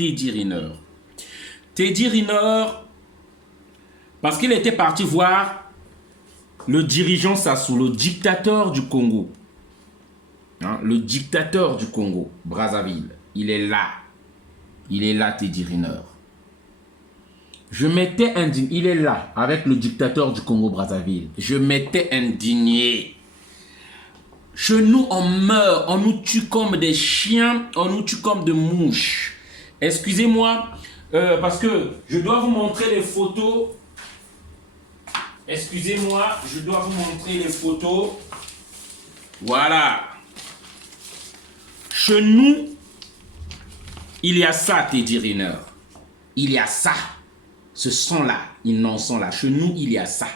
Teddy Riner. Teddy Riner, parce qu'il était parti voir le dirigeant Sassou, le dictateur du Congo. Hein, le dictateur du Congo, Brazzaville. Il est là. Il est là, Teddy Riner. Je m'étais indigné. Il est là, avec le dictateur du Congo, Brazzaville. Je m'étais indigné. Chez nous, on meurt, on nous tue comme des chiens, on nous tue comme des mouches. Excusez-moi, parce que je dois vous montrer les photos. Excusez-moi, je dois vous montrer les photos. Voilà. Chez nous, il y a ça, Teddy Riner. Il y a ça. Ce sang-là, ils n'en sont là. Chez nous, il y a ça.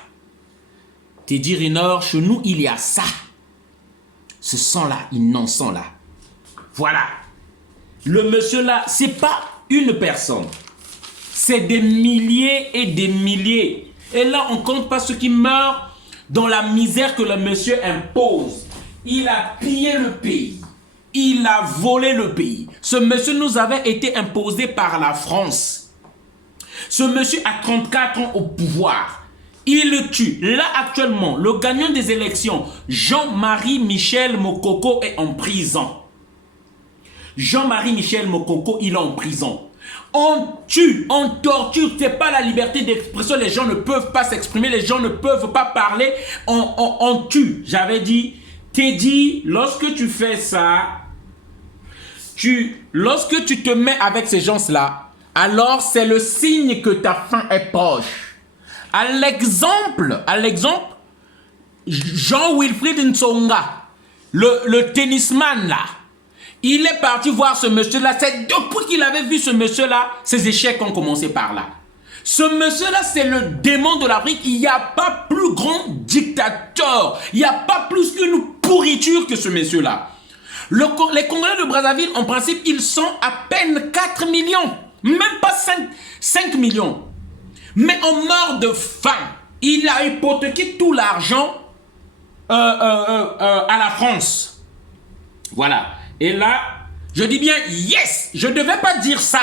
Teddy Riner, chez nous, il y a ça. Ce sang-là, ils n'en sont là. Voilà. Le monsieur-là, c'est pas une personne. C'est des milliers et des milliers. Et là, on ne compte pas ceux qui meurent dans la misère que le monsieur impose. Il a pillé le pays. Il a volé le pays. Ce monsieur nous avait été imposé par la France. Ce monsieur a 34 ans au pouvoir. Il le tue. Là, actuellement, le gagnant des élections, Jean-Marie Michel Mokoko, est en prison. Jean-Marie Michel Mokoko, il est en prison. On tue, on torture, c'est pas la liberté d'expression, les gens ne peuvent pas s'exprimer, les gens ne peuvent pas parler, on tue. J'avais dit, Teddy, lorsque tu fais ça, lorsque tu te mets avec ces gens-là, alors c'est le signe que ta fin est proche. À l'exemple, Jean-Wilfried Nsonga, le tennisman là, il est parti voir ce monsieur-là. C'est depuis qu'il avait vu ce monsieur-là, ses échecs ont commencé par là. Ce monsieur-là, c'est le démon de l'Afrique. Il n'y a pas plus grand dictateur. Il n'y a pas plus qu'une pourriture que ce monsieur-là. Les Congolais de Brazzaville, en principe, ils sont à peine 4 millions. Même pas 5 millions. Mais on meurt de faim. Il a hypothéqué tout l'argent à la France. Voilà. Et là, je dis bien yes. Je ne devais pas dire ça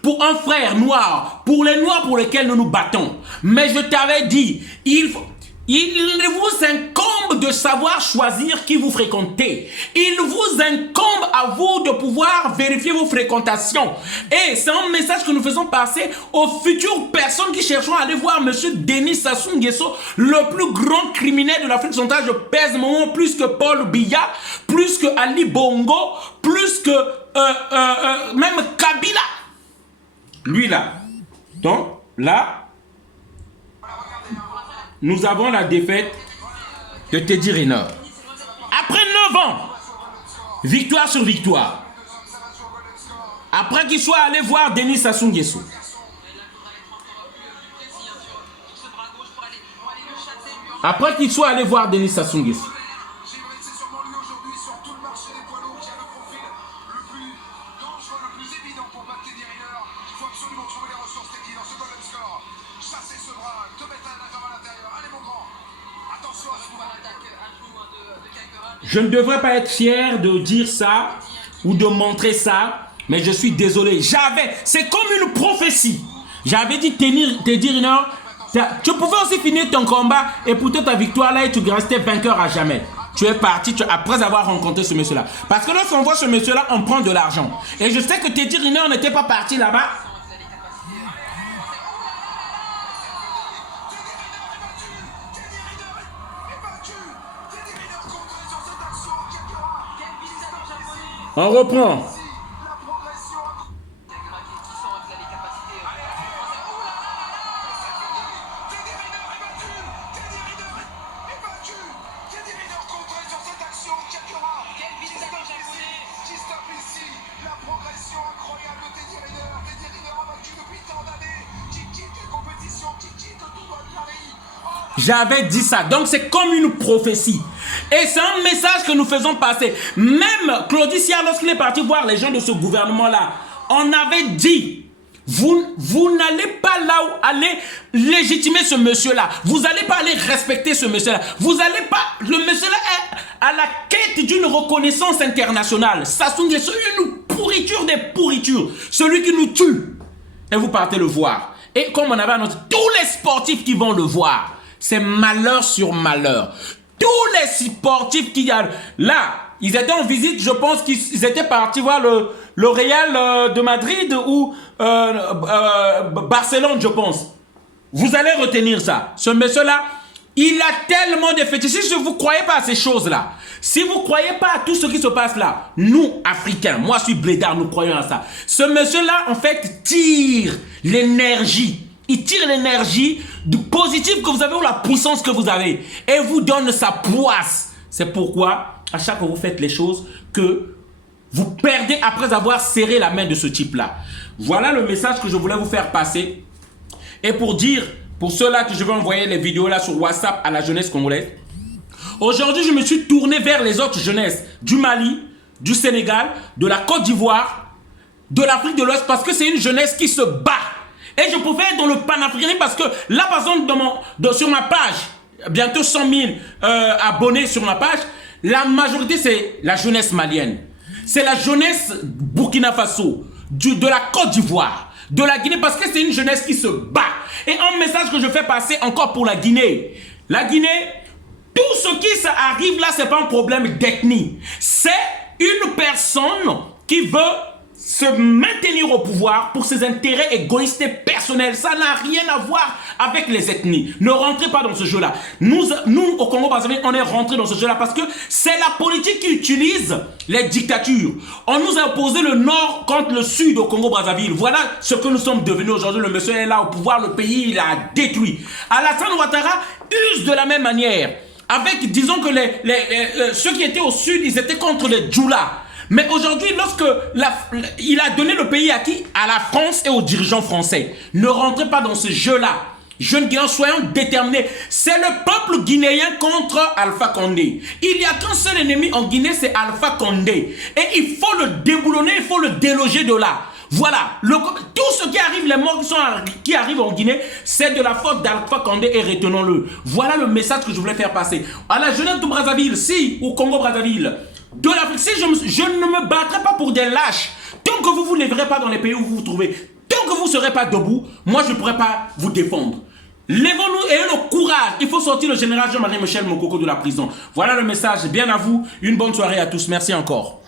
pour un frère noir, pour les noirs pour lesquels nous nous battons. Mais je t'avais dit, il vous incombe de savoir choisir qui vous fréquentez. Il vous incombe à vous de pouvoir vérifier vos fréquentations. Et c'est un message que nous faisons passer aux futures personnes qui chercheront à aller voir M. Denis Sassou Nguesso, le plus grand criminel de l'Afrique centrale. Je pèse mon nom plus que Paul Biya, plus que Ali Bongo, plus que même Kabila. Lui là. Donc là, nous avons la défaite de Teddy Riner. Après 9 ans, victoire sur victoire. Après qu'il soit allé voir Denis Sassou Nguesso. Après qu'il soit allé voir Denis Sassou Nguesso. Je ne devrais pas être fier de dire ça ou de montrer ça, mais je suis désolé. C'est comme une prophétie. J'avais dit Teddy Riner, tu pouvais aussi finir ton combat et pour ta victoire là et tu restais vainqueur à jamais. Tu es parti après avoir rencontré ce monsieur-là. Parce que lorsqu'on voit ce monsieur-là, on prend de l'argent. Et je sais que Teddy Riner n'était pas parti là-bas. On reprend. J'avais dit ça. Donc c'est comme une prophétie. Et c'est un message que nous faisons passer. Même Claudicia, lorsqu'il est parti voir les gens de ce gouvernement-là, on avait dit, vous n'allez pas là où aller légitimer ce monsieur-là. Vous n'allez pas aller respecter ce monsieur-là. Vous n'allez pas... Le monsieur-là est à la quête d'une reconnaissance internationale. Sassou Nguesso est une pourriture des pourritures, celui qui nous tue. Et vous partez le voir. Et comme on avait annoncé, tous les sportifs qui vont le voir, c'est malheur sur malheur. Tous les sportifs qui y a là, ils étaient en visite, je pense qu'ils étaient partis voir le Real de Madrid ou Barcelone, je pense. Vous allez retenir ça. Ce monsieur-là, il a tellement de fétiches. Si vous ne croyez pas à ces choses-là, si vous ne croyez pas à tout ce qui se passe là, nous, Africains, moi je suis blédard, nous croyons à ça. Ce monsieur-là, en fait, tire l'énergie. Il tire l'énergie du positif que vous avez ou la puissance que vous avez et vous donne sa poisse. C'est pourquoi, à chaque fois que vous faites les choses, que vous perdez après avoir serré la main de ce type-là. Voilà le message que je voulais vous faire passer. Et pour dire, pour ceux-là que je vais envoyer les vidéos là sur WhatsApp à la jeunesse congolaise, aujourd'hui je me suis tourné vers les autres jeunesses du Mali, du Sénégal, de la Côte d'Ivoire, de l'Afrique de l'Ouest, parce que c'est une jeunesse qui se bat. Et je pouvais être dans le panafricanisme parce que là, par exemple, sur ma page, bientôt 100 000 abonnés sur ma page, la majorité, c'est la jeunesse malienne. C'est la jeunesse Burkina Faso, de la Côte d'Ivoire, de la Guinée, parce que c'est une jeunesse qui se bat. Et un message que je fais passer encore pour la Guinée. La Guinée, tout ce qui arrive là, ce n'est pas un problème d'ethnie. C'est une personne qui veut se maintenir au pouvoir pour ses intérêts égoïstes et personnels. Ça n'a rien à voir avec les ethnies. Ne rentrez pas dans ce jeu-là. Nous, au Congo-Brazzaville, on est rentré dans ce jeu-là parce que c'est la politique qui utilise les dictatures. On nous a opposé le nord contre le sud au Congo-Brazzaville. Voilà ce que nous sommes devenus aujourd'hui. Le monsieur est là au pouvoir, le pays, il a détruit. Alassane Ouattara use de la même manière. Avec, disons que ceux qui étaient au sud, ils étaient contre les Djoula. Mais aujourd'hui, lorsque il a donné le pays à qui? À la France et aux dirigeants français. Ne rentrez pas dans ce jeu-là. Jeunes Guinéens, soyons déterminés. C'est le peuple guinéen contre Alpha Condé. Il n'y a qu'un seul ennemi en Guinée, c'est Alpha Condé. Et il faut le déboulonner, il faut le déloger de là. Voilà, tout ce qui arrive, les morts qui arrivent en Guinée, c'est de la faute d'Alpha Condé et retenons-le. Voilà le message que je voulais faire passer. À la jeunesse du Brazzaville, si, au Congo-Brazzaville, de l'Afrique, si je ne me battrai pas pour des lâches, tant que vous ne vous lèverez pas dans les pays où vous vous trouvez, tant que vous ne serez pas debout, moi je ne pourrai pas vous défendre. Lèvons-nous et ayons le courage. Il faut sortir le général Jean-Marie Michel Mokoko de la prison. Voilà le message. Bien à vous. Une bonne soirée à tous. Merci encore.